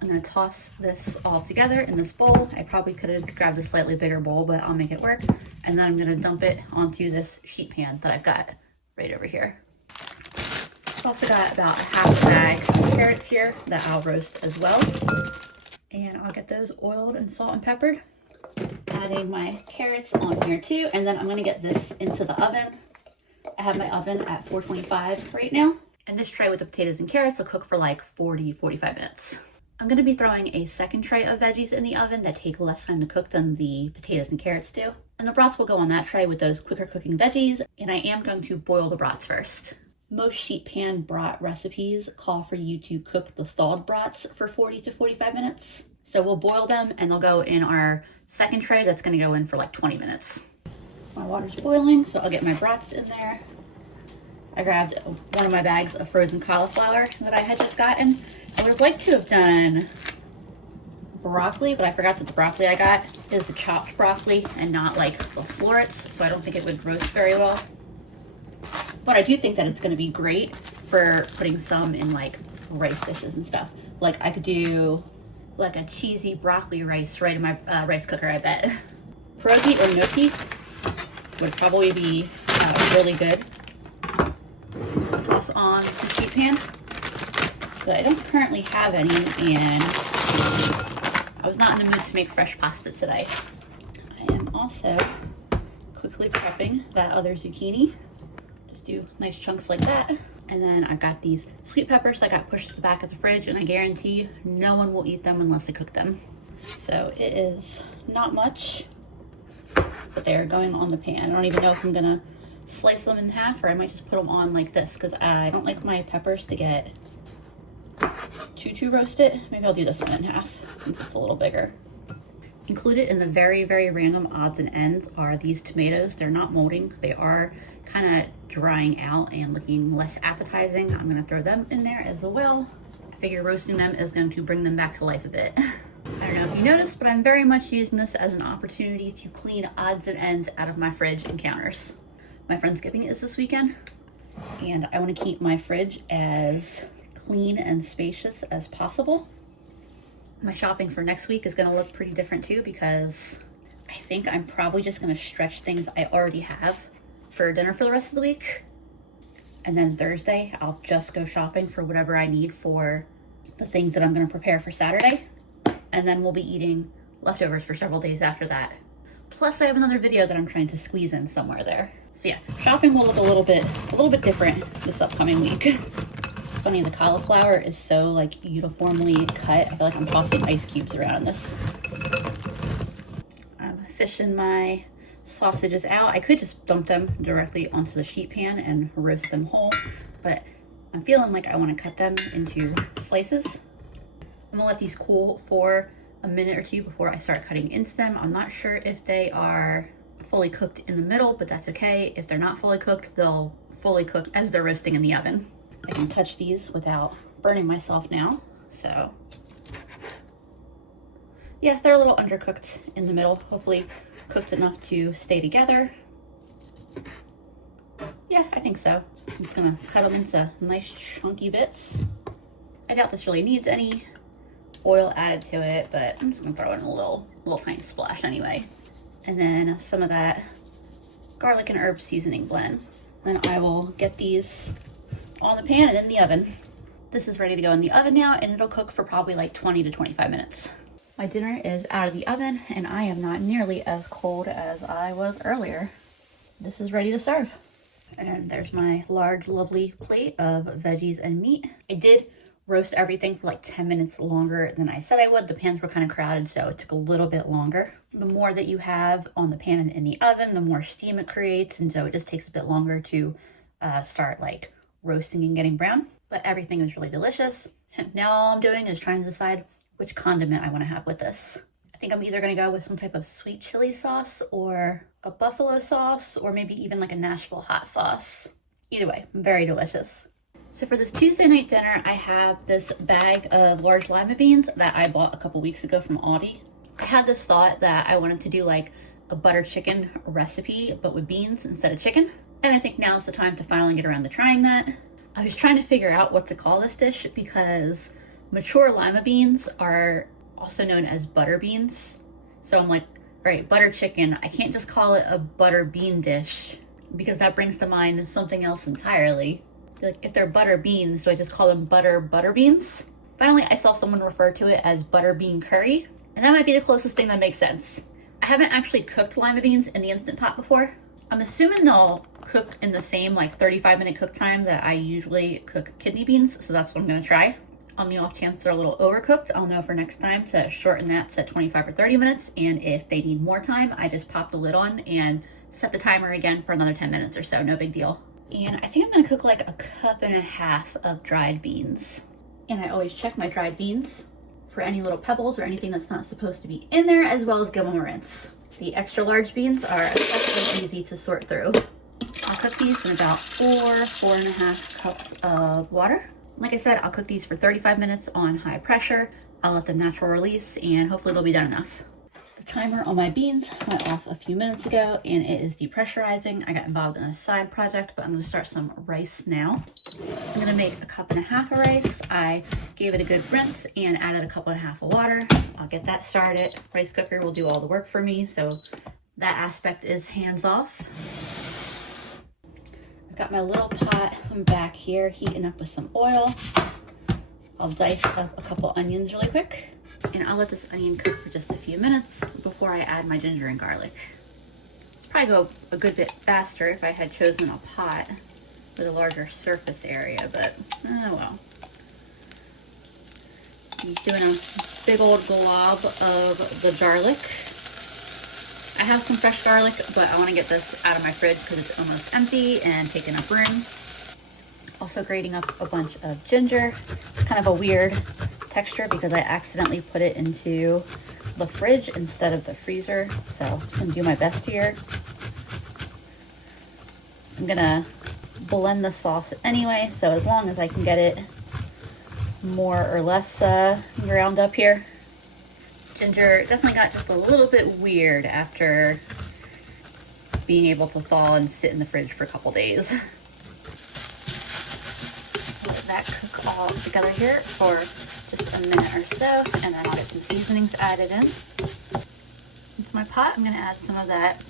I'm gonna toss this all together in this bowl. I probably could have grabbed a slightly bigger bowl, but I'll make it work. And then I'm gonna dump it onto this sheet pan that I've got right over here. I've also got about half a bag of carrots here that I'll roast as well. And I'll get those oiled and salt and peppered. Adding my carrots on here too. And then I'm gonna get this into the oven. I have my oven at 425 right now. And this tray with the potatoes and carrots will cook for like 40-45 minutes. I'm gonna be throwing a second tray of veggies in the oven that take less time to cook than the potatoes and carrots do. And the brats will go on that tray with those quicker cooking veggies. And I am going to boil the brats first. Most sheet pan brat recipes call for you to cook the thawed brats for 40 to 45 minutes. So we'll boil them and they'll go in our second tray that's gonna go in for like 20 minutes. My water's boiling, so I'll get my brats in there. I grabbed one of my bags of frozen cauliflower that I had just gotten. I would have liked to have done broccoli, but I forgot that the broccoli I got is the chopped broccoli and not like the florets, so I don't think it would roast very well. But I do think that it's gonna be great for putting some in like rice dishes and stuff. Like I could do like a cheesy broccoli rice right in my rice cooker, I bet. Pierogi or gnocchi would probably be really good. Toss on the sheet pan. But I don't currently have any, and I was not in the mood to make fresh pasta today. I am also quickly prepping that other zucchini. Just do nice chunks like that. And then I've got these sweet peppers that got pushed to the back of the fridge, and I guarantee no one will eat them unless I cook them. So it is not much, but they're going on the pan. I don't even know if I'm gonna slice them in half, or I might just put them on like this because I don't like my peppers to get too roasted. Maybe I'll do this one in half since it's a little bigger. Included in the very, very random odds and ends are these tomatoes. They're not molding. They are kind of drying out and looking less appetizing. I'm gonna throw them in there as well. I figure roasting them is going to bring them back to life a bit. I don't know if you noticed, but I'm very much using this as an opportunity to clean odds and ends out of my fridge and counters. My Friendsgiving is this weekend, and I want to keep my fridge as clean and spacious as possible. My shopping for next week is going to look pretty different too, because I think I'm probably just going to stretch things I already have for dinner for the rest of the week. And then Thursday, I'll just go shopping for whatever I need for the things that I'm going to prepare for Saturday. And then we'll be eating leftovers for several days after that. Plus I have another video that I'm trying to squeeze in somewhere there. So yeah, shopping will look a little bit different this upcoming week. It's funny, the cauliflower is so like uniformly cut. I feel like I'm tossing ice cubes around this. I'm fishing my sausages out. I could just dump them directly onto the sheet pan and roast them whole, but I'm feeling like I want to cut them into slices. I'm gonna let these cool for a minute or two before I start cutting into them. I'm not sure if they are fully cooked in the middle, but that's okay. If they're not fully cooked, they'll fully cook as they're roasting in the oven. I can touch these without burning myself now. So yeah, they're a little undercooked in the middle, hopefully cooked enough to stay together. Yeah, I think so. I'm just gonna cut them into nice chunky bits. I doubt this really needs any oil added to it, but I'm just gonna throw in a little tiny splash anyway. And then some of that garlic and herb seasoning blend. Then I will get these on the pan and in the oven. This is ready to go in the oven now, and it'll cook for probably like 20 to 25 minutes. My dinner is out of the oven, and I am not nearly as cold as I was earlier. This is ready to serve. And there's my large, lovely plate of veggies and meat. I did roast everything for like 10 minutes longer than I said I would. The pans were kind of crowded, so it took a little bit longer. the more that you have on the pan and in the oven, the more steam it creates, and so it just takes a bit longer to start like roasting and getting brown. But everything is really delicious. Now all I'm doing is trying to decide which condiment I want to have with this. I think I'm either going to go with some type of sweet chili sauce or a buffalo sauce, or maybe even like a Nashville hot sauce. Either way, very delicious. So for this Tuesday night dinner, I have this bag of large lima beans that I bought a couple weeks ago from Aldi. I had this thought that I wanted to do like a butter chicken recipe, but with beans instead of chicken. And I think now's the time to finally get around to trying that. I was trying to figure out what to call this dish because mature lima beans are also known as butter beans. So I'm like, all right, butter chicken, I can't just call it a butter bean dish because that brings to mind something else entirely. Like, if they're butter beans, do I just call them butter beans? Finally, I saw someone refer to it as butter bean curry, and that might be the closest thing that makes sense. I haven't actually cooked lima beans in the Instant Pot before. I'm assuming they'll cook in the same like 35-minute cook time that I usually cook kidney beans, so that's what I'm gonna try. On the off chance they're a little overcooked, I'll know for next time to shorten that to 25 or 30 minutes, and if they need more time, I just pop the lid on and set the timer again for another 10 minutes or so, no big deal. And I think I'm gonna cook like a cup and a half of dried beans. And I always check my dried beans for any little pebbles or anything that's not supposed to be in there, as well as give them a rinse. The extra large beans are especially easy to sort through. I'll cook these in about 4.5 cups of water. Like I said, I'll cook these for 35 minutes on high pressure. I'll let them natural release and hopefully they'll be done enough. The timer on my beans went off a few minutes ago and it is depressurizing. I got involved in a side project, but I'm gonna start some rice now. I'm gonna make a cup and a half of rice. I gave it a good rinse and added a cup and a half of water. I'll get that started. Rice cooker will do all the work for me, so that aspect is hands off. I've got my little pot back here heating up with some oil. I'll dice up a couple onions really quick, and I'll let this onion cook for just a few minutes before I add my ginger and garlic. It'd probably go a good bit faster if I had chosen a pot with a larger surface area, but oh well. I'm just doing a big old glob of the garlic. I have some fresh garlic, but I want to get this out of my fridge because it's almost empty and taking up room. Also grating up a bunch of ginger. It's kind of a weird texture because I accidentally put it into the fridge instead of the freezer. So I'm just gonna do my best here. I'm gonna blend the sauce anyway, so as long as I can get it more or less ground up here. Ginger definitely got just a little bit weird after being able to thaw and sit in the fridge for a couple days. Let that cook all together here for just a minute or so, and then I'll get some seasonings added in. Into my pot, I'm gonna add some of that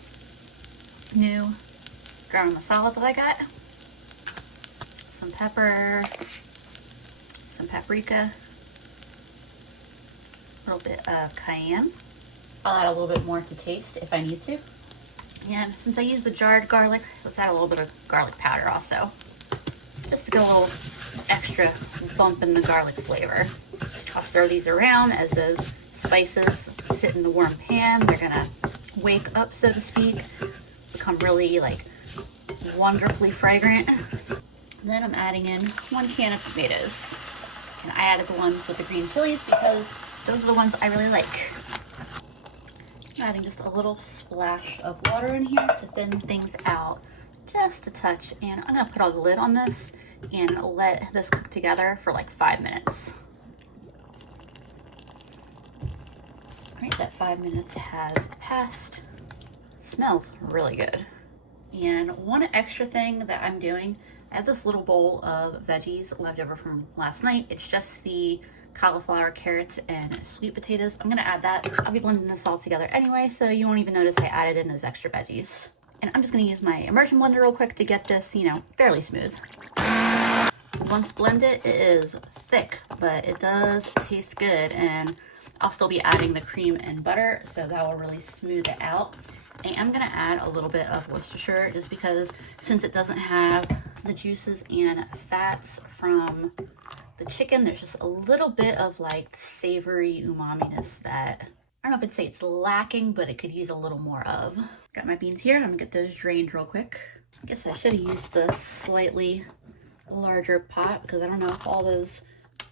new garam masala that I got. Some pepper, some paprika, a little bit of cayenne. I'll add a little bit more to taste if I need to. And since I used the jarred garlic, let's add a little bit of garlic powder also, just to get a little extra bump in the garlic flavor. I'll stir these around as those spices sit in the warm pan. They're gonna wake up, so to speak, become really like wonderfully fragrant. Then I'm adding in 1 can of tomatoes. And I added the ones with the green chilies because those are the ones I really like. I'm adding just a little splash of water in here to thin things out just a touch. And I'm gonna put on the lid on this and let this cook together for like 5 minutes. All right, that 5 minutes has passed. Smells really good. And one extra thing that I'm doing, I have this little bowl of veggies left over from last night. It's just the cauliflower, carrots, and sweet potatoes. I'm gonna add that. I'll be blending this all together anyway, so you won't even notice I added in those extra veggies. And I'm just gonna use my immersion blender real quick to get this, you know, fairly smooth. Once blended, it is thick, but it does taste good, and I'll still be adding the cream and butter, so that will really smooth it out. I am gonna add a little bit of Worcestershire just because since it doesn't have the juices and fats from the chicken, there's just a little bit of like savory umami-ness that I don't know if I'd say it's lacking, but it could use a little more of. Got my beans here. I'm gonna get those drained real quick. I guess I should have used the slightly larger pot because I don't know if all those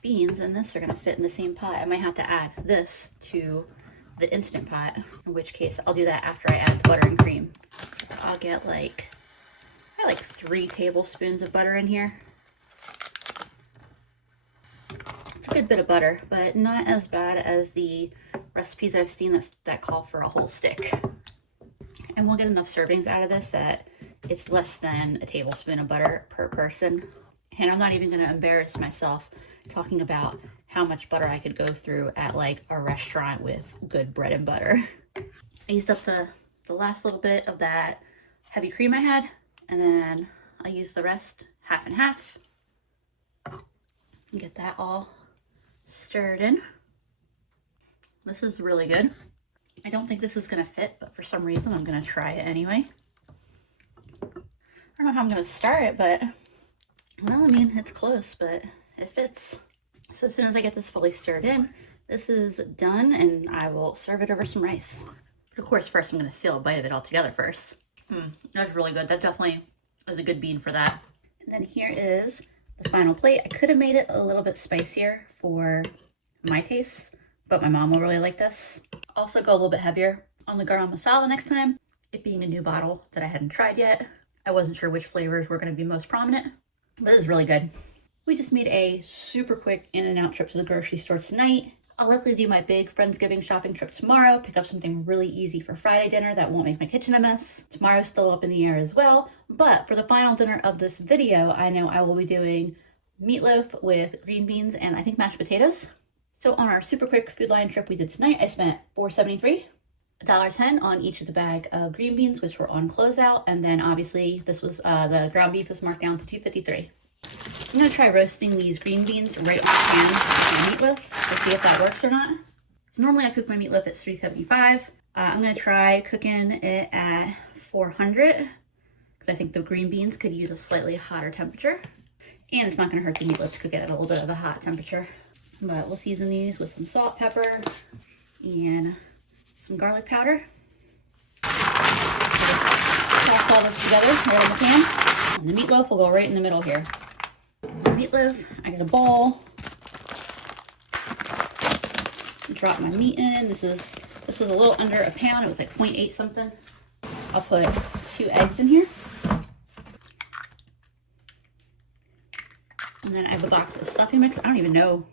beans and this are gonna fit in the same pot. I might have to add this to the Instant Pot, in which case I'll do that after I add the butter and cream. I'll get like 3 tablespoons of butter in here. It's a good bit of butter, but not as bad as the recipes I've seen that call for a whole stick. And we'll get enough servings out of this that it's less than a tablespoon of butter per person. And I'm not even gonna embarrass myself talking about how much butter I could go through at like a restaurant with good bread and butter. I used up the last little bit of that heavy cream I had, and then I'll use the rest half and half. And get that all stirred in. This is really good. I don't think this is gonna fit, but for some reason I'm gonna try it anyway. I don't know how I'm gonna start it, but well, I mean, it's close, but it fits. So as soon as I get this fully stirred in, this is done and I will serve it over some rice. But of course, first I'm gonna seal a bite of it all together first. That's really good. That definitely is a good bean for that. And then here is the final plate. I could have made it a little bit spicier for my tastes, but my mom will really like this. Also go a little bit heavier on the garam masala next time. It being a new bottle that I hadn't tried yet, I wasn't sure which flavors were going to be most prominent, but it's really good. We just made a super quick in and out trip to the grocery store tonight. I'll likely do my big Friendsgiving shopping trip tomorrow, pick up something really easy for Friday dinner that won't make my kitchen a mess. Tomorrow's still up in the air as well, but for the final dinner of this video, I know I will be doing meatloaf with green beans and I think mashed potatoes. So on our super quick Food Lion trip we did tonight, I spent $4.73, $1.10 on each of the bag of green beans, which were on closeout, and then obviously this was the ground beef was marked down to $2.53. I'm gonna try roasting these green beans right on the pan with my meatloaf to see if that works or not. So normally I cook my meatloaf at 375. I'm gonna try cooking it at 400 because I think the green beans could use a slightly hotter temperature. And it's not gonna hurt the meatloaf to cook it at a little bit of a hot temperature. But we'll season these with some salt, pepper, and some garlic powder. Toss all this together right in the pan. And the meatloaf will go right in the middle here. Meatloaf, I got a bowl. Drop my meat in. This was a little under a pound. It was like 0.8 something. I'll put 2 eggs in here. And then I have a box of stuffing mix. I don't even know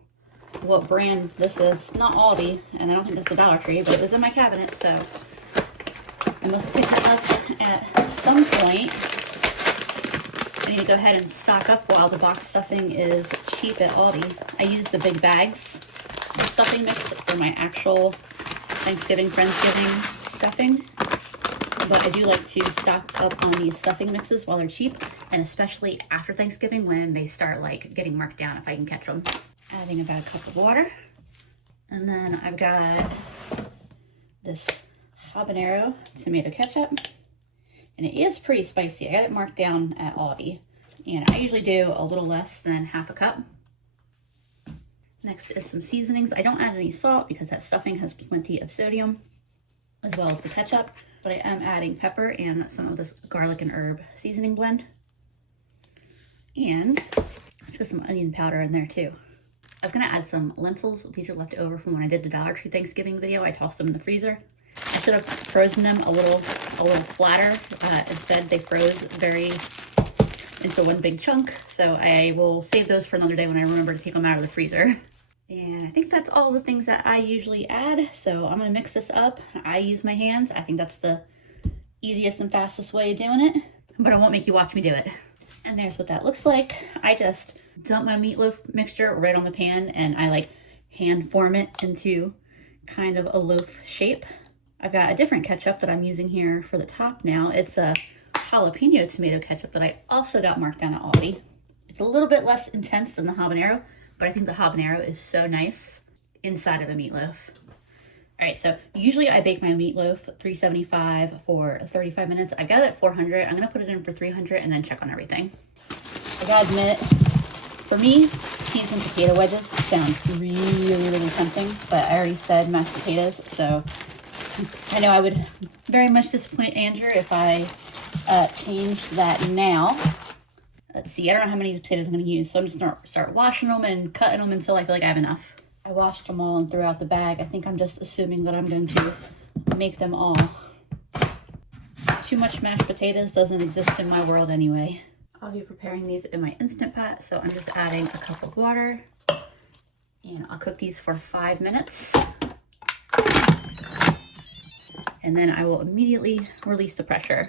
what brand this is. It's not Aldi, and I don't think this is Dollar Tree, but it was in my cabinet, so I must have picked it up at some point. I need to go ahead and stock up while the box stuffing is cheap at Aldi. I use the big bags of stuffing mix for my actual Thanksgiving, Friendsgiving stuffing. But I do like to stock up on these stuffing mixes while they're cheap, and especially after Thanksgiving when they start like getting marked down if I can catch them. Adding about a cup of water. And then I've got this habanero tomato ketchup. And it is pretty spicy. I got it marked down at Aldi. And I usually do a little less than half a cup. Next is some seasonings. I don't add any salt because that stuffing has plenty of sodium, as well as the ketchup. But I am adding pepper and some of this garlic and herb seasoning blend. And let's get some onion powder in there too. I was gonna add some lentils. These are left over from when I did the Dollar Tree Thanksgiving video. I tossed them in the freezer. I should have frozen them a little flatter. Instead, they froze very into one big chunk. So I will save those for another day when I remember to take them out of the freezer. And I think that's all the things that I usually add. So I'm gonna mix this up. I use my hands. I think that's the easiest and fastest way of doing it, but I won't make you watch me do it. And there's what that looks like. I just dump my meatloaf mixture right on the pan and I like hand form it into kind of a loaf shape. I've got a different ketchup that I'm using here for the top now. It's a jalapeno tomato ketchup that I also got marked down at Aldi. It's a little bit less intense than the habanero, but I think the habanero is so nice inside of a meatloaf. All right, so usually I bake my meatloaf 375 for 35 minutes. I got it at 400. I'm gonna put it in for 300 and then check on everything. I gotta admit, For me, peas and potato wedges sound really tempting, but I already said mashed potatoes, so I know I would very much disappoint Andrew if I changed that now. Let's see, I don't know how many potatoes I'm going to use, so I'm just going to start washing them and cutting them until I feel like I have enough. I washed them all and threw out the bag. I think I'm just assuming that I'm going to make them all. Too much mashed potatoes doesn't exist in my world anyway. I'll be preparing these in my Instant Pot, so I'm just adding a cup of water. And I'll cook these for 5 minutes. And then I will immediately release the pressure.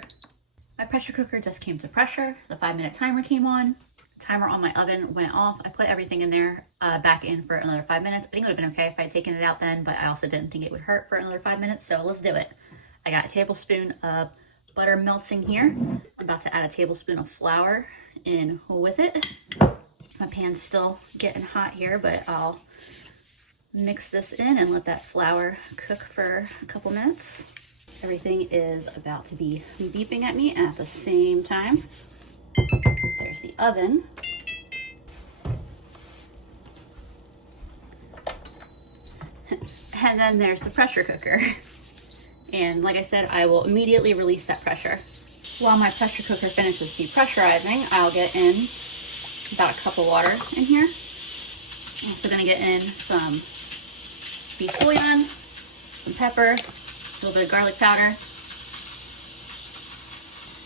My pressure cooker just came to pressure. The 5-minute timer came on. Timer on my oven went off. I put everything in there back in for another 5 minutes. I think it would have been okay if I had taken it out then, but I also didn't think it would hurt for another 5 minutes, so let's do it. I got a tablespoon of butter melting here. I'm about to add a tablespoon of flour in with it. My pan's still getting hot here, but I'll mix this in and let that flour cook for a couple minutes. Everything is about to be beeping at me at the same time. There's the oven. And then there's the pressure cooker. And like I said, I will immediately release that pressure. While my pressure cooker finishes depressurizing, I'll get in about a cup of water in here. I'm also gonna get in some beef bouillon, some pepper, a little bit of garlic powder.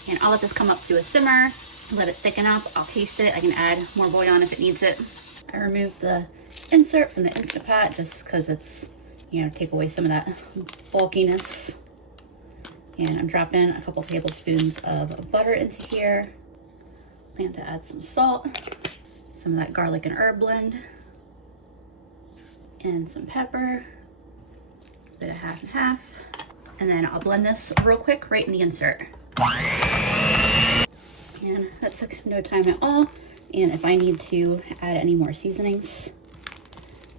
And I'll let this come up to a simmer, let it thicken up. I'll taste it. I can add more bouillon if it needs it. I removed the insert from the Instant Pot just because it's, you know, take away some of that bulkiness. And I'm dropping a couple tablespoons of butter into here. Plan to add some salt, some of that garlic and herb blend, and some pepper, a bit of half and half. And then I'll blend this real quick right in the insert. And that took no time at all. And if I need to add any more seasonings,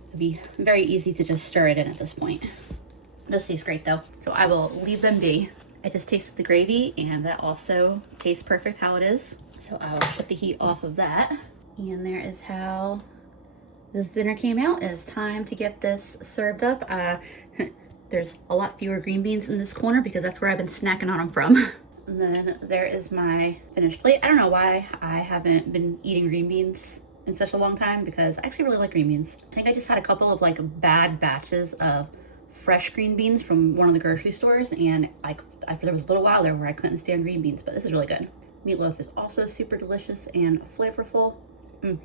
it'd be very easy to just stir it in at this point. Those taste great though, so I will leave them be. I just tasted the gravy and that also tastes perfect how it is. So I'll put the heat off of that. And there is how this dinner came out. It's time to get this served up. There's a lot fewer green beans in this corner because that's where I've been snacking on them from. And then there is my finished plate. I don't know why I haven't been eating green beans in such a long time because I actually really like green beans. I think I just had a couple of like bad batches of fresh green beans from one of the grocery stores, and like there was a little while there where I couldn't stand green beans, but this is really good. Meatloaf is also super delicious and flavorful,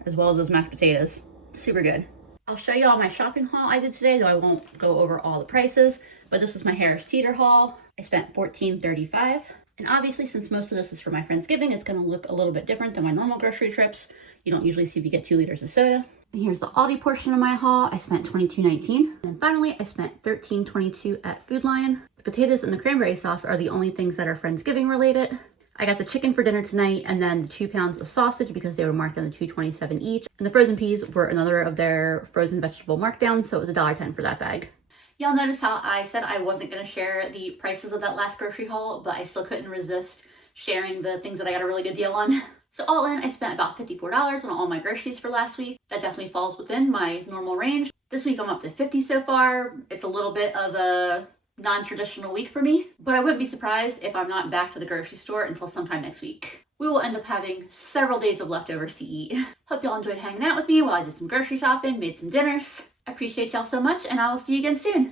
as well as those mashed potatoes. Super good. I'll show you all my shopping haul I did today, though I won't go over all the prices, but this was my Harris Teeter haul. I spent $14.35. And obviously, since most of this is for my Friendsgiving, it's gonna look a little bit different than my normal grocery trips. You don't usually see me get 2 liters of soda. And here's the Aldi portion of my haul. I spent $22.19. And then finally, I spent $13.22 at Food Lion. The potatoes and the cranberry sauce are the only things that are Friendsgiving related. I got the chicken for dinner tonight and then the 2 pounds of sausage because they were marked down to $2.27 each. And the frozen peas were another of their frozen vegetable markdowns, so it was $1.10 for that bag. Y'all notice how I said I wasn't going to share the prices of that last grocery haul, but I still couldn't resist sharing the things that I got a really good deal on. So all in, I spent about $54 on all my groceries for last week. That definitely falls within my normal range. This week I'm up to $50 so far. It's a little bit of a non-traditional week for me, but I wouldn't be surprised if I'm not back to the grocery store until sometime next week. We will end up having several days of leftovers to eat. Hope y'all enjoyed hanging out with me while I did some grocery shopping, made some dinners. I appreciate y'all so much, and I will see you again soon.